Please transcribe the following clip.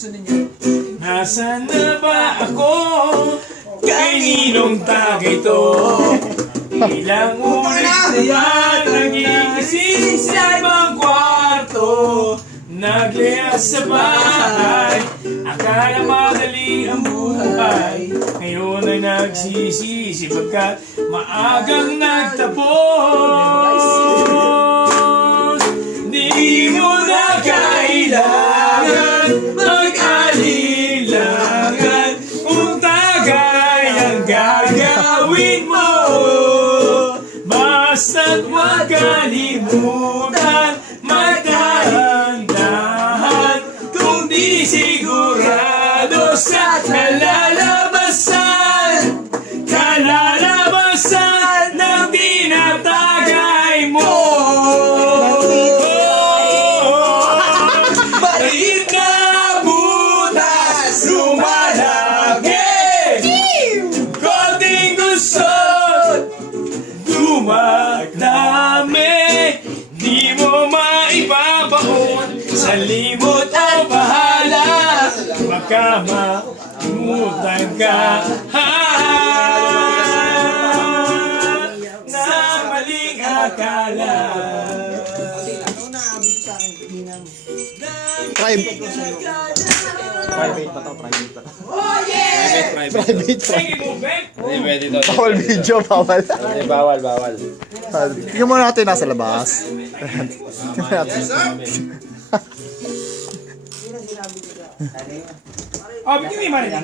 Nasaan na ba ako? Kaninong tagay to? Ilang ulit na yan nag-iisip sa ibang kwarto. Nagliyas sa bahay, akala madali ang buhay. Ngayon ay nagsisisi pagkat maagang nagtapos. Di mo na kailangan mag-alilangan kung tagay ang gagawin mo. Basta't huwag kalimutan magdahan-dahan kung di sigurado sa kalalabasan ng tinatagay mo. Maliit na butas lumalaki, konting gusot dumadami, di mo maipapaon sa limot o bahala. Baka mamutan ka na maling akala. Private pa to, private pa to. Oh yeah! Private. Pwede to. Bawal video, bawal. Bawal. Tingnan mo natin nasa labas. Tingnan natin. Oh, bigyan mo yung marinig.